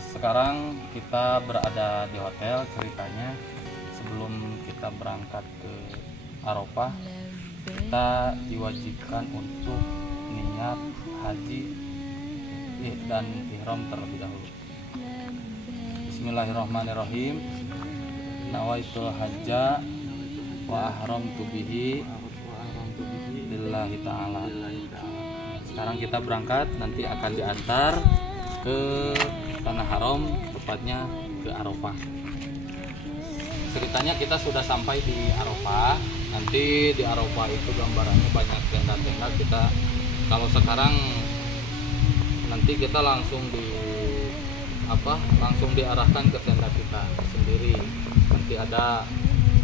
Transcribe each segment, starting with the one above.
Sekarang kita berada di hotel. Ceritanya sebelum kita berangkat ke Arafah, kita diwajibkan untuk niat haji dan ihram terlebih dahulu. Bismillahirrahmanirrahim. Nawaitul hajja wa ahramtu bihi lillahi ta'ala. Sekarang kita berangkat, nanti akan diantar ke Tanah Haram, tepatnya ke Arafah. Ceritanya kita sudah sampai di Arafah. Nanti di Arafah itu gambarannya banyak tenda-tenda. Kita kalau sekarang nanti kita langsung diarahkan ke tenda kita sendiri. Nanti ada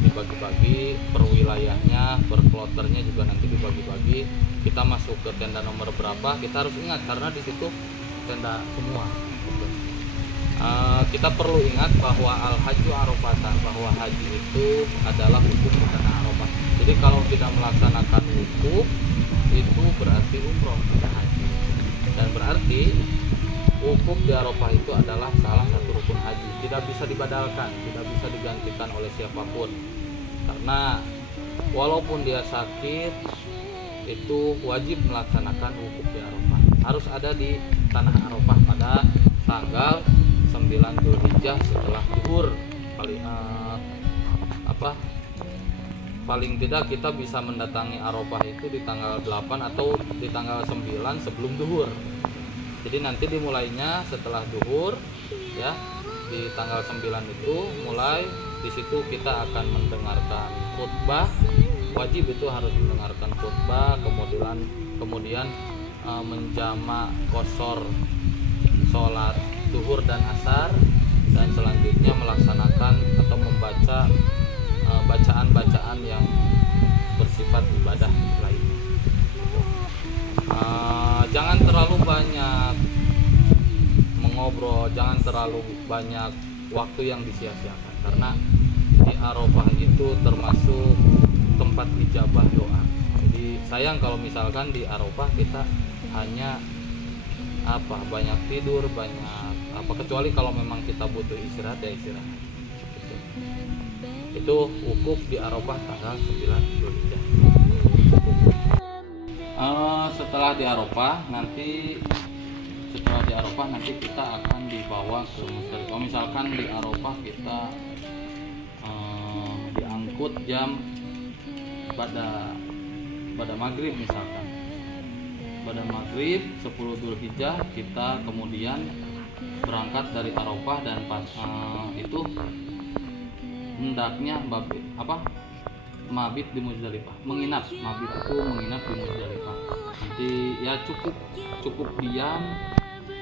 dibagi-bagi per wilayahnya, per kloternya juga nanti dibagi-bagi. Kita masuk ke tenda nomor berapa, kita harus ingat karena di situ tenda semua. Kita perlu ingat bahwa al-hajju arafatan, bahwa haji itu adalah wukuf di tanah Arafah. Jadi kalau tidak melaksanakan wukuf itu berarti umroh, tidak haji. Dan berarti wukuf di Arafah itu adalah salah satu rukun haji, tidak bisa dibadalkan, tidak bisa digantikan oleh siapapun. Karena walaupun dia sakit, itu wajib melaksanakan wukuf di Arafah. Harus ada di tanah Arafah pada tanggal 9 Dzulhijjah setelah zuhur. Paling tidak kita bisa mendatangi Arafah itu di tanggal 8 atau di tanggal 9 sebelum zuhur. Jadi nanti dimulainya setelah zuhur ya, di tanggal 9 itu mulai di situ kita akan mendengarkan khutbah. Wajib itu harus mendengarkan khutbah, kemudian menjamak qashar sholat zuhur dan asar, dan selanjutnya melaksanakan atau membaca bacaan-bacaan yang bersifat ibadah lainnya. Jangan terlalu banyak mengobrol, jangan terlalu banyak waktu yang disia-siakan, karena di Arafah itu termasuk tempat ijabah doa. Jadi sayang kalau misalkan di Arafah kita hanya banyak tidur, kecuali kalau memang kita butuh istirahat ya istirahat. Itu wukuf di Arafah tanggal 9 Dzulhijjah. Setelah di Arafah nanti kita akan dibawa ke Musdalifah. Misalkan di Arafah kita diangkut jam pada maghrib, misalkan pada maghrib 10 Dzulhijjah kita kemudian berangkat dari Arafah, dan itu hendaknya mabit di Musdalifah, mabit itu menginap di Musdalifah. Nanti ya cukup diam,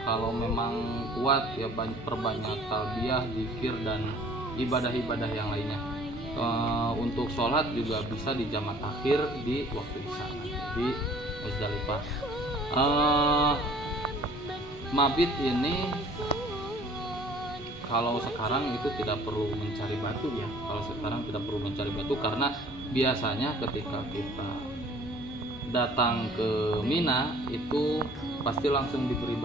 kalau memang kuat ya perbanyak talbiyah, zikir, dan ibadah-ibadah yang lainnya. Untuk sholat juga bisa di jamak akhir di waktu isya di Musdalifah. Mabit ini kalau sekarang itu tidak perlu mencari batu ya. Kalau sekarang tidak perlu mencari batu, karena biasanya ketika kita datang ke Mina itu pasti langsung diberi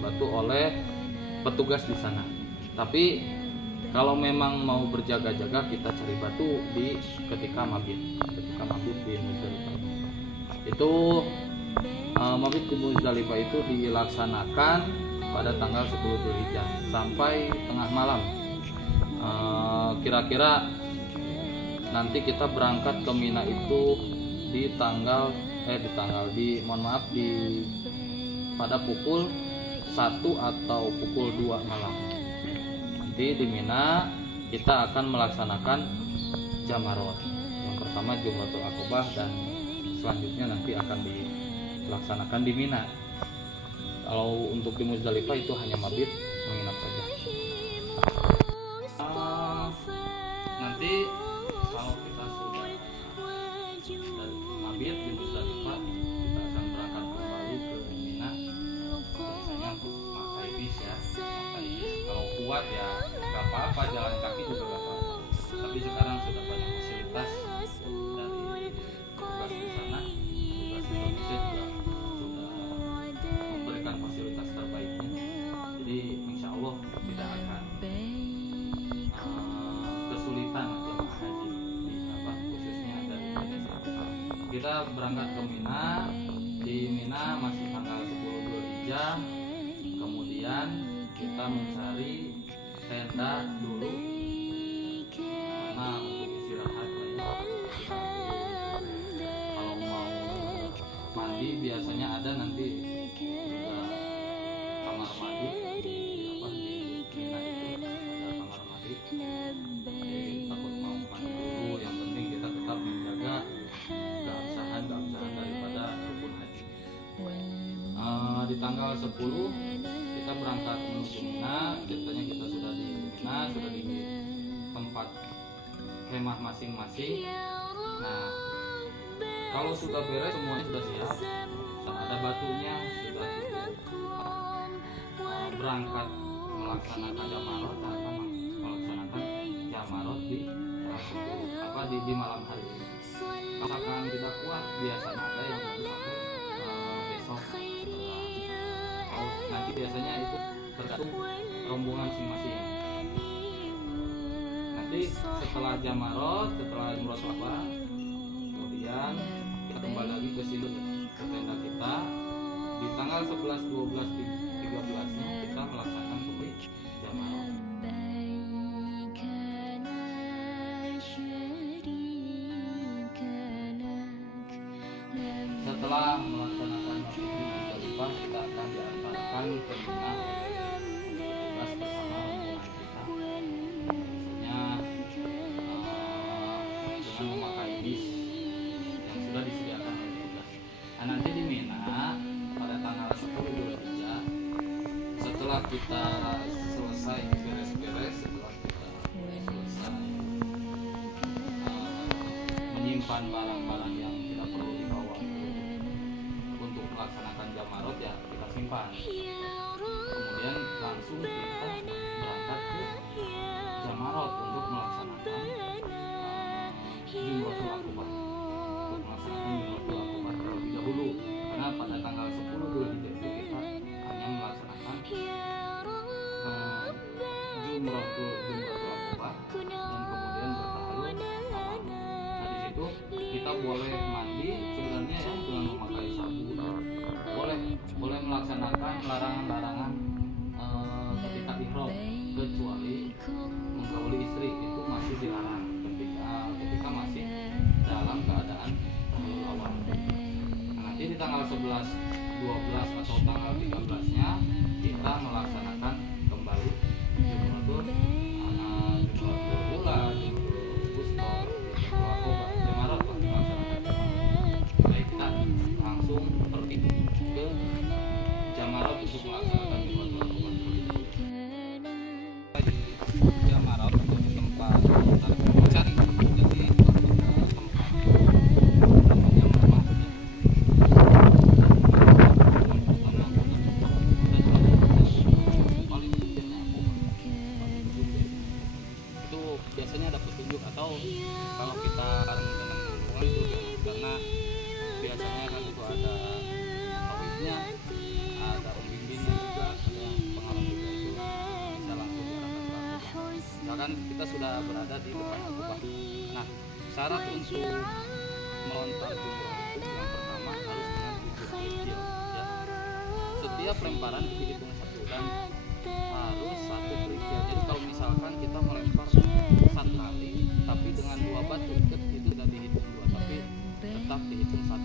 batu oleh petugas di sana. Tapi kalau memang mau berjaga-jaga, kita cari batu ketika mabit di Musdalifah. Itu mabit di Musdalifah itu dilaksanakan pada tanggal 10 Dzulhijjah sampai tengah malam. Kira-kira nanti kita berangkat ke Mina itu pada pukul 1 atau pukul 2 malam. Nanti di Mina kita akan melaksanakan jamarot. Yang pertama Jumratul Aqobah, dan selanjutnya nanti akan dilaksanakan di Mina. Kalau untuk di Musdalifah itu hanya mabit, menginap saja. Nanti kalau kita sudah mabit di Musdalifah, kita akan berangkat kembali ke Mina. Biasanya untuk makai bis ya. Kalau kuat ya nggak apa-apa, jalan kaki juga nggak apa-apa. Tapi sekarang sudah banyak fasilitas dari tugas di sana, tugas Indonesia juga sudah memberikan fasilitas terbaiknya. kita berangkat ke Mina. Di Mina masih tanggal 10 Dzulhijjah. Kemudian kita mencari tenda dulu karena untuk istirahat lah ya. Kalau mau mandi biasanya ada nanti juga kamar mandi di Mina itu ada kamar mandi. Jadi takut mau mandi dulu, yang penting kita tetap menjaga keabsahan daripada rukun haji. Di tanggal 10 kita berangkat menuju Mina. Biasanya kita sudah di Mina, sudah di tempat kemah masing-masing. Nah, kalau sudah beres semuanya sudah siap, ada batunya, sudah berangkat melaksanakan jamarot atau melaksanakan jamarot di malam hari ini. Akan tidak kuat, biasanya ada yang baru sampai besok. Nanti biasanya itu tergantung rombongan masing-masing. Nanti setelah jamarot, setelah jumroh Safa, kemudian kita kembali lagi ke sini ke tenda kita. Di tanggal 11, 12, 13-nya kita melaksanakan kembali jamarot. Setelah melaksanakan waktu di Musdalifah, kita akan diantarkan ke Mina oleh petugas bersama rombongan kita. Biasanya dengan memakai bis yang sudah disediakan oleh petugas. Nah, nanti di Mina pada tanggal 10 Dzulhijjah, setelah kita selesai beres-beres, setelah kita selesai menyimpan barang-barang yang tidak perlu dibawa untuk melaksanakan jamarot, ya kita simpan. Kemudian langsung kita berangkat ke jamarot untuk melaksanakan jumrotul akobah, untuk melaksanakan jumrotul akobah terlebih dahulu, karena pada tanggal 10 Dzulhijjah itu kita hanya melaksanakan jumrotul akobah dan kemudian bertahlul awal. Nah, di situ kita boleh mandi sebenarnya ya dengan memakai sabun, boleh melaksanakan larangan-larangan ketika ihram, kecuali menggauli istri itu masih dilarang ketika masih dalam keadaan tahlul awal. Nah, nanti di tanggal 11, 12 atau tanggal 13-nya kita melaksanakan kembali jumrotul ula, jumrotul wusta, jumrotul akobah, jamarot lah melaksanakan jamarot. Baik, kita langsung pergi ke jamarot untuk melaksanakan jumrotul akobah terlebih dahulu. Jamarot untuk tempat kita cari, jadi tempat namanya Mawahnya. Itu biasanya ada petunjuk, atau kalau kita bareng dengan rombongan itu karena biasanya kan itu ada tauhidnya, ada pembimbingnya juga, ada yang pengalaman juga, itu bisa langsung diarahkan ke Akobah. Misalkan kita sudah berada di depan Akobah. Nah, syarat untuk melontar jumroh itu yang pertama harus dengan 7 kerikil ya. Setiap lemparan itu dihitung 1 dan harus 1 kerikil. Jadi kalau misalkan kita melempar 1 kali tapi dengan 2 batu itu tidak dihitung 2, tapi tetap dihitung 1.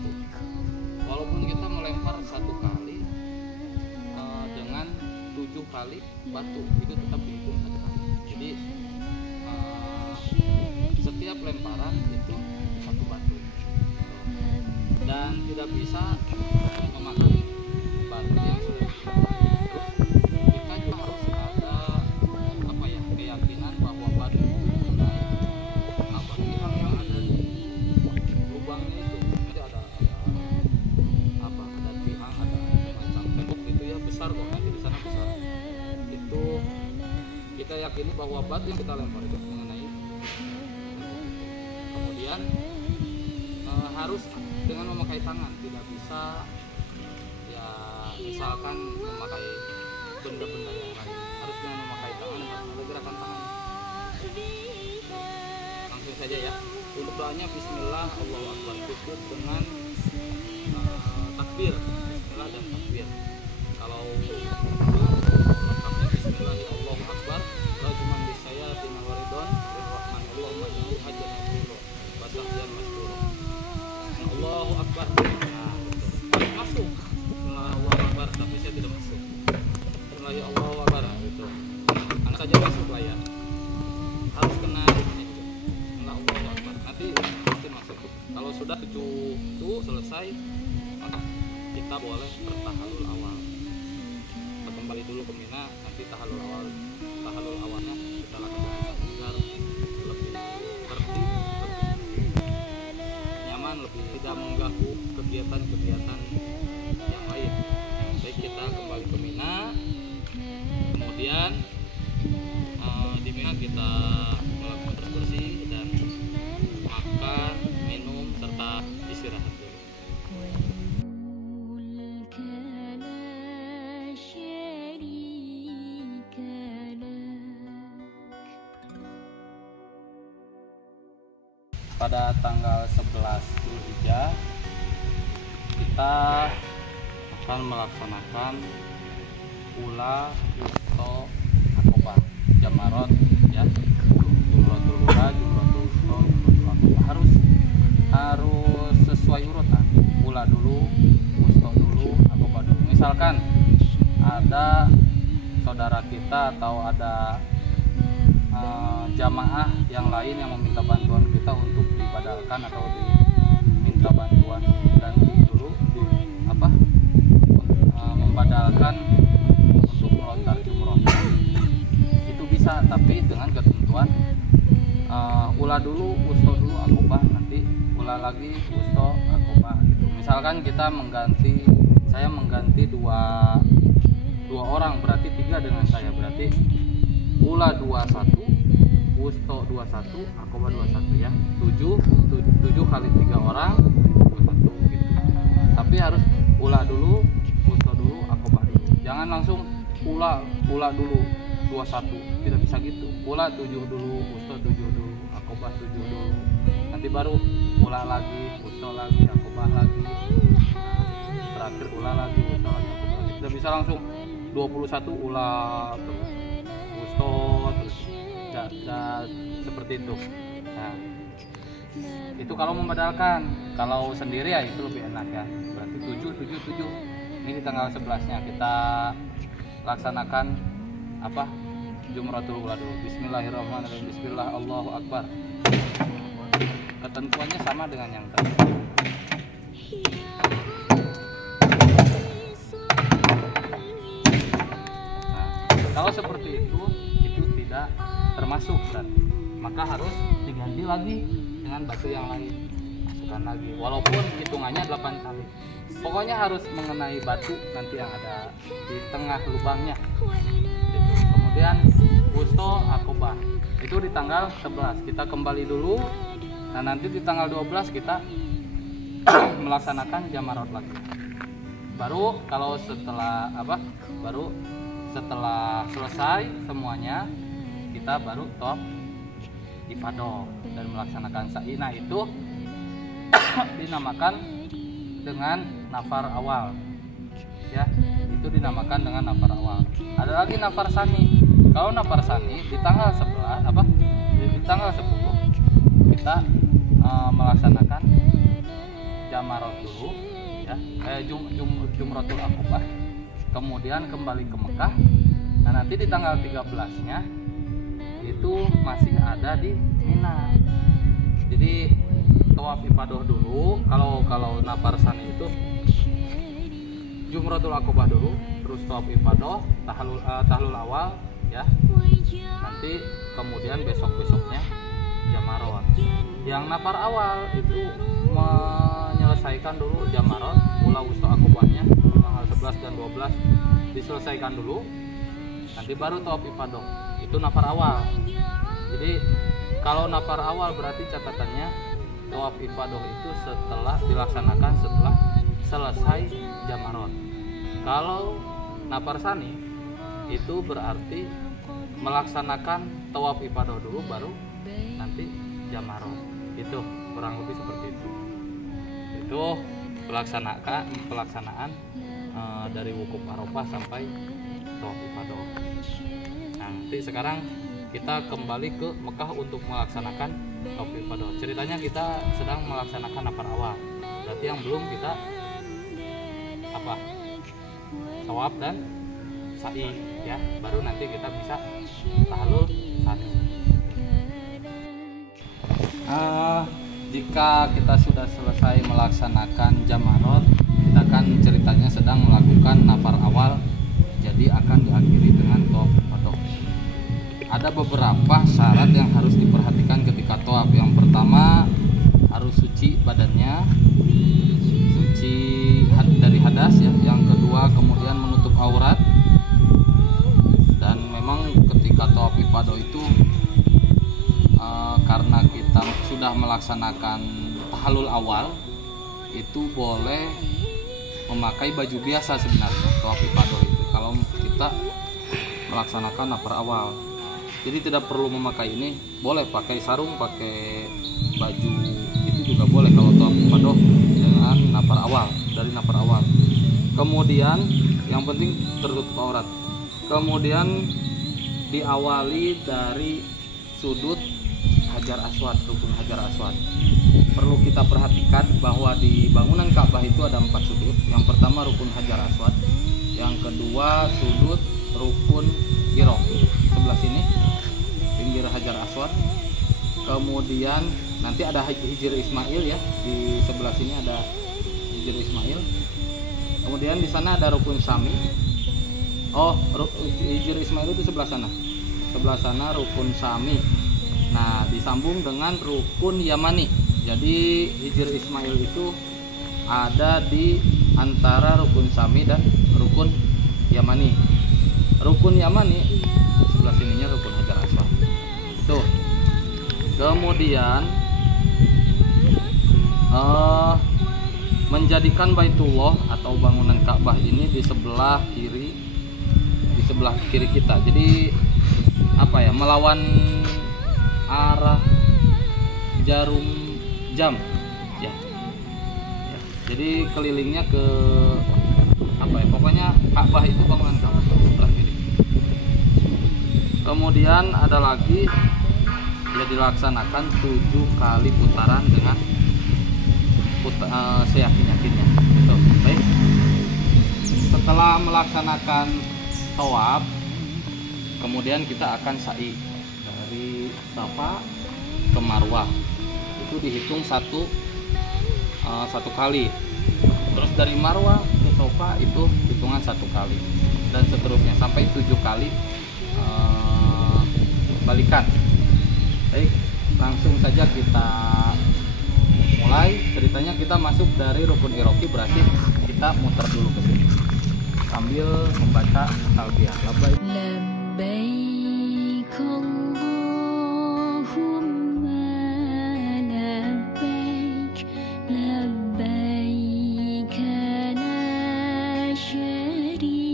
Walaupun kita melempar 1 kali dengan 7 kali batu, itu tetap dihitung 1 kali. Jadi setiap lemparan itu 1 batu, dan tidak bisa memakai batu yang sudah dilempar. Terus kita juga harus ada keyakinan bahwa batu tiang yang ada di lubangnya itu nanti ada tiang, ada semacam tembok itu ya, besar kok, nanti di sana besar. Itu kita yakini bahwa batu yang kita lempar itu mengenai tembok. Kemudian harus dengan memakai tangan, tidak bisa ya misalkan memakai benda-benda yang lain, harus dengan memakai tangan, harus ada gerakan tangan. Langsung saja ya. Untuk doanya Bismillah, Allahu Akbar, cukup dengan takbir, bismillah dan takbir. Kalau lengkapnya bismillah Allahu akbar, rajuman bisayyatin waridon birrahman Allahumma innahu hajjan mabrur wa sahyan masrur. Allahu akbar. Nah, betul. Masuk. Bismillah Allahu akbar, tapi saya tidak masuk. Bismillah Allahu akbar gitu. Anak saja masuk lah ya. Harus kena ini juga. Bismillah Allahu akbar. Nanti pasti masuk. Kalau sudah 7 itu selesai, maka kita boleh bertahalul awal. Kita kembali dulu ke Mina, nanti tahalul awalnya kita lakukan agar lebih tertib, lebih nyaman, lebih tidak mengganggu kegiatan-kegiatan yang lain. Baik, kita kembali ke Mina, kemudian di Mina kita melakukan bersih dan makan, minum serta istirahat dulu. Pada tanggal 11 Dzulhijjah kita akan melaksanakan ula, wusto, akobah, jamarot ya, jumrotul ula, jumrotul wusto, jumrotul akobah. Harus sesuai urutan. Ula dulu, wusto dulu, akobah dulu. Misalkan ada saudara kita atau ada jamaah yang lain yang meminta bantuan kita untuk dibadalkan atau diminta bantuan ganti dulu membadalkan untuk melontar jumroh, itu bisa, tapi dengan ketentuan ula dulu, wusto dulu, akobah, nanti ula lagi, wusto, akobah gitu. Misalkan saya mengganti dua orang, berarti 3 dengan saya, berarti ula 21, wusto 21, akobah 21 ya. 7 kali 3 orang 21 gitu. Tapi harus ula dulu, wusto dulu, akobah dulu. Jangan langsung ula dulu 21. Tidak bisa gitu. Ula 7 dulu, wusto 7 dulu, akobah 7 dulu. Nanti baru ula lagi, wusto lagi, akobah lagi. Terakhir ula lagi, wusto lagi, akobah lagi. Tidak bisa langsung 21 ula terus, wusto terus. Tidak seperti itu. Nah, itu kalau membadalkan. Kalau sendiri ya itu lebih enak ya. Berarti 7. Ini di tanggal 11-nya kita laksanakan jumratul ula dulu. Bismillahirrahmanirrahim. Bismillah Allahu akbar. Ketentuannya sama dengan yang tadi. Nah, kalau seperti itu tidak termasuk berarti, maka harus diganti lagi dengan batu yang lain, masukkan lagi, walaupun hitungannya 8 kali. Pokoknya harus mengenai batu nanti yang ada di tengah lubangnya gitu. Kemudian wusto, akobah itu di tanggal 11 kita kembali dulu. Nah, nanti di tanggal 12 kita melaksanakan jamarot lagi. Baru kalau setelah selesai semuanya, kita baru top ifadah dan melaksanakan sa'i. Nah, itu dinamakan dengan nafar awal ya, itu dinamakan dengan nafar awal. Ada lagi nafar sani. Kalau nafar sani di tanggal 11 di tanggal 10 kita melaksanakan jamarot dulu ya, jumratul akobah, kemudian kembali ke Mekah. Nah, nanti di tanggal 13-nya itu masih ada di Mina. Jadi tawaf ifadah dulu. Kalau nafar sani itu jumratul akobah dulu, terus tawaf ifadah, tahlul awal ya. Nanti kemudian besoknya jamarot. Yang nafar awal itu menyelesaikan dulu jamarot, ula, wusto, akobahnya tanggal 11 dan 12 diselesaikan dulu. Nanti baru tawaf ifadah. Itu nafar awal. Jadi kalau nafar awal berarti catatannya tawaf ifadah itu dilaksanakan setelah selesai jamarot. Kalau nafar sani itu berarti melaksanakan tawaf ifadah dulu baru nanti jamarot. Itu kurang lebih seperti itu. Itu pelaksanaan dari wukuf Arafah sampai tawaf ifadah. Nah, nanti sekarang kita kembali ke Mekah untuk melaksanakan tawaf ifadah. Ceritanya kita sedang melaksanakan nafar awal. Berarti yang belum kita tawaf dan sa'i ya, baru nanti kita bisa tahlul sani. Jika kita sudah selesai melaksanakan jamarot, kita kan ceritanya sedang melakukan nafar awal, jadi akan diakhiri dengan tawaf ifadah. Ada beberapa syarat yang harus diperhatikan ketika tawaf. Yang pertama, harus suci badannya, suci dari hadas ya. Yang kedua, kemudian menutup aurat. Dan memang ketika tawaf ifadah itu karena kita sudah melaksanakan tahallul awal, itu boleh memakai baju biasa sebenarnya tawaf ifadah itu kalau kita melaksanakan nafar awal. Jadi tidak perlu memakai ini, boleh pakai sarung, pakai baju itu juga boleh kalau tawaf ifadah dengan nafar awal, dari nafar awal. Kemudian yang penting tertutup aurat. Kemudian diawali dari sudut Hajar Aswad, rukun Hajar Aswad. Perlu kita perhatikan bahwa di bangunan Ka'bah itu ada 4 sudut. Yang pertama rukun Hajar Aswad, yang kedua sudut rukun Iraq sebelah sini, pinggir Hajar Aswad. Kemudian nanti ada Hijr Ismail ya, di sebelah sini ada Hijr Ismail. Kemudian di sana ada rukun Sami. Hijr Ismail itu sebelah sana. Sebelah sana rukun Sami. Nah, disambung dengan rukun Yamani. Jadi Hijr Ismail itu ada di antara rukun Sami dan rukun Yamani. Rukun Yamani sebelah sininya rukun Hajar Aswad. Tuh. Kemudian menjadikan Baitullah atau bangunan Ka'bah ini di sebelah kiri kita. Jadi melawan arah jarum jam ya. Jadi kelilingnya ke pokoknya Ka'bah itu bangunan Ka'bah sebelah kiri. Kemudian ada lagi ya, dilaksanakan 7 kali putaran dengan seyakin-yakinnya gitu. Baik, setelah melaksanakan tawaf, kemudian kita akan sa'i dari Safa ke Marwah. Itu dihitung satu kali. Terus dari Marwah ke Safa itu hitungan 1 kali, dan seterusnya sampai 7 kali balikan. Baik, langsung saja kita mulai. Ceritanya kita masuk dari rukun Iraqi, berarti kita muter dulu ke sini sambil membaca talbiyah. Labbaik. Labbaik Allahumma labbaik, labbaik la syarika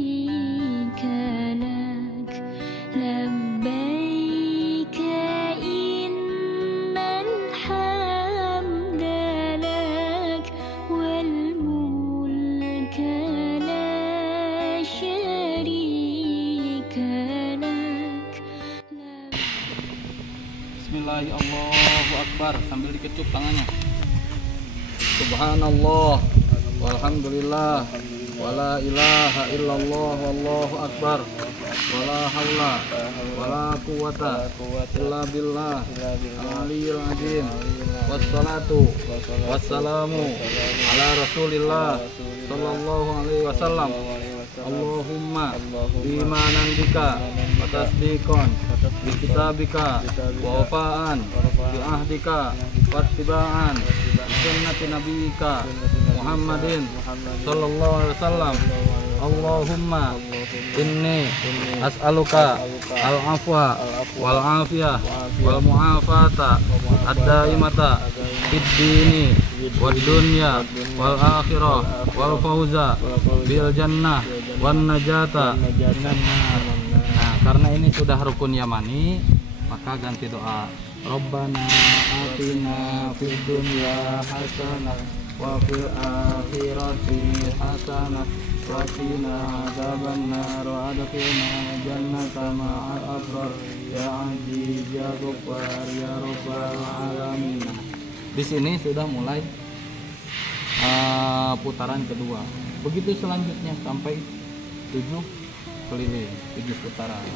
lak, labbaik innal hamda lak wal mulka la syarika lak. Bismillahirrahmanirrahim. Allahu Akbar, sambil dikecup tangannya. Subhanallah walhamdulillah wala ilaha illallah wallahu akbar wala haula wala quwata illa billah al-aliyyil azim. Wassalatu wassalamu ala rasulillah sallallahu alaihi wasallam. Allahumma bimanan bika wa tasdiqan bi kitabika wa wafaan bi ahdika wa ittiba'an sunnati nabiyika Muhammadin sallallahu alaihi wasallam. Allahumma inni as'aluka al-afwa wal afiyah wal mu'afata ad-daimata fid dini wad dunya wal akhirah wal fauza bil jannah wan najata minan nar. Nah, karena ini sudah rukun Yamani, maka ganti doa. Rabbana atina fid dunya hasanah wa fil akhirati hasanah wa qina adzabannar wa adkhilna jannata ma'al abrar ya aziz ya ghaffar ya rabbal alamin. Di sini sudah mulai putaran kedua. Begitu selanjutnya sampai 7 keliling, 7 putaran.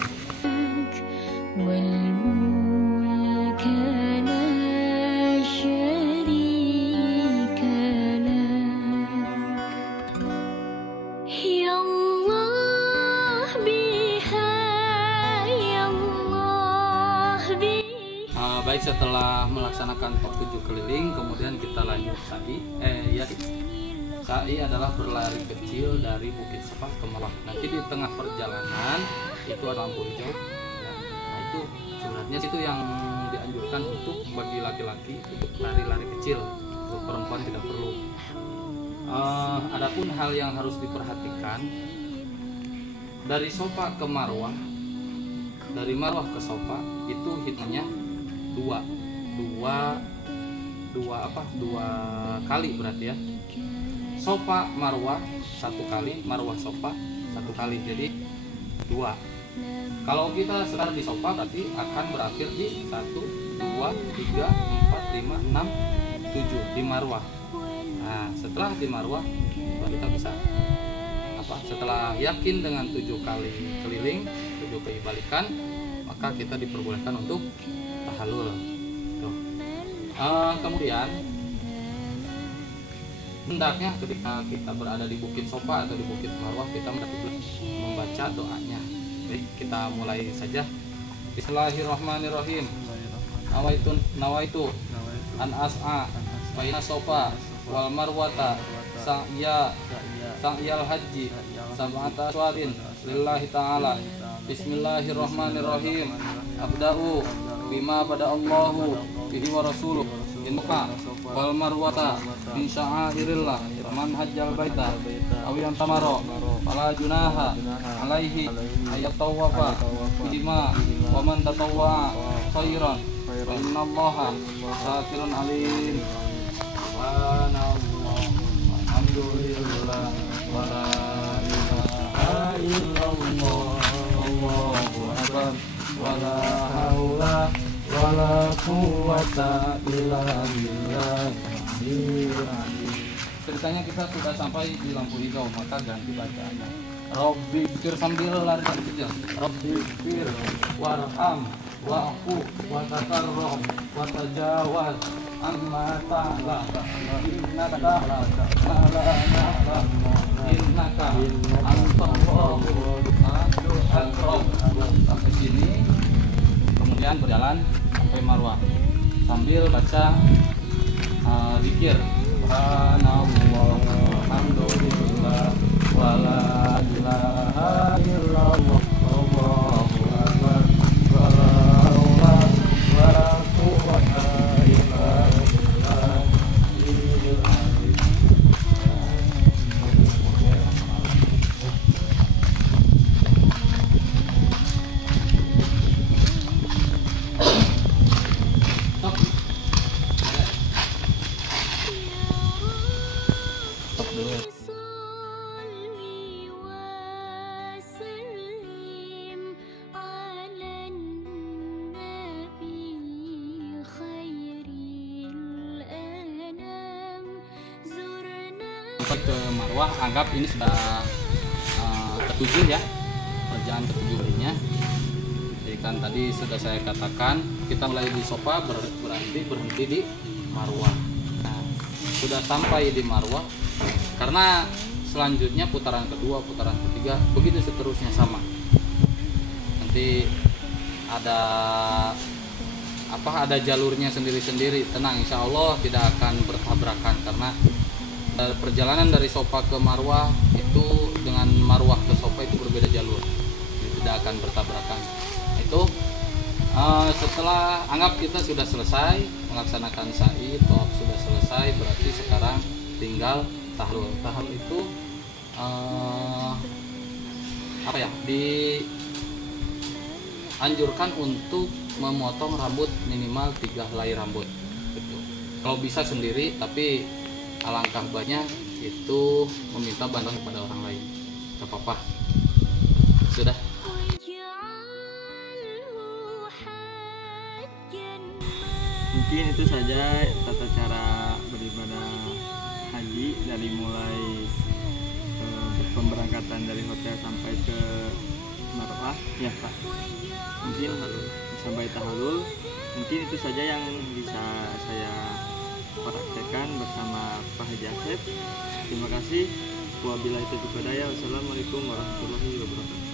Baik, setelah melaksanakan 7 keliling, kemudian kita lanjut sa'i. Sa'i adalah berlari kecil dari Bukit Safa ke Marwah. Nanti di tengah perjalanan itu ada lampu hijau. Ya. Nah itu sebenarnya itu yang dianjurkan untuk bagi laki-laki untuk lari-lari kecil, untuk perempuan tidak perlu. Adapun hal yang harus diperhatikan dari Safa ke Marwah, dari Marwah ke Safa itu hitungnya dua kali berarti ya. Safa Marwah 1 kali, Marwah Safa 1 kali, jadi 2. Kalau kita sekarang di Safa berarti akan berakhir di 1, 2, 3, 4, 5, 6, 7 di Marwah. Nah setelah di Marwah kita bisa setelah yakin dengan 7 kali keliling, 7 kali balikan, maka kita diperbolehkan untuk tahallul. Kemudian hendaknya ketika kita berada di Bukit Safa atau di Bukit Marwah kita membaca doanya. Baik, kita mulai saja. Bismillahirrahmanirrahim. Nawaitu an as'a baina Safa wal Marwata sa'yal haji sab'ata aswarin lillahi ta'ala. Bismillahirrahmanirrahim. Abda'u bima pada Allahu bihi wa rasuluh inka wal marwata min sya'airillah man hajjal baita aw yantamara fala junaha alaihi ayat tawafa bima wa man tatawwa khairan fa innallaha syakirun alim. Subhanallah walhamdulillah wa la ilaha illallah Allahu akbar wa la haula wala quwwata illa billah. Ceritanya kita sudah sampai di lampu hijau, maka ganti bacaannya. Rabbi fir sambil lari kecil. Rabbi fir warham wa'fu wa takarram wa tajawaz amma ta'ala innaka la na'lam innaka antallahu akram. Sampai sini kemudian berjalan sampai Marwah sambil baca zikir subhanallah alhamdulillah wala ilaha illallah Allahu akbar wala haula wala quwwata illa billahil azim. Ke Marwah, anggap ini sudah ketujuh ya, kerjaan ketujuh kalinya. Jadi kan tadi sudah saya katakan kita mulai di Safa berhenti di Marwah. Nah, sudah sampai di Marwah, karena selanjutnya putaran kedua, putaran ketiga, begitu seterusnya sama. Nanti ada jalurnya sendiri-sendiri. Tenang, insya Allah tidak akan bertabrakan karena perjalanan dari Safa ke Marwah itu dengan Marwah ke Safa itu berbeda jalur, tidak akan bertabrakan. Itu setelah anggap kita sudah selesai melaksanakan sa'i, tawaf sudah selesai, berarti sekarang tinggal tahallul. Tahallul itu dianjurkan untuk memotong rambut minimal 3 helai rambut gitu. Kalau bisa sendiri, tapi alangkah baiknya itu meminta bantuan kepada orang lain. Gak apa-apa. Sudah. Mungkin itu saja tata cara beribadah haji dari mulai pemberangkatan dari hotel sampai ke Marwah ya Pak. Mungkin sampai tahalul. Mungkin itu saja yang bisa saya praktekkan bersama Pak Haji Asep. Terima kasih. Wabillahi taufiq wal hidayah. Wassalamualaikum warahmatullahi wabarakatuh.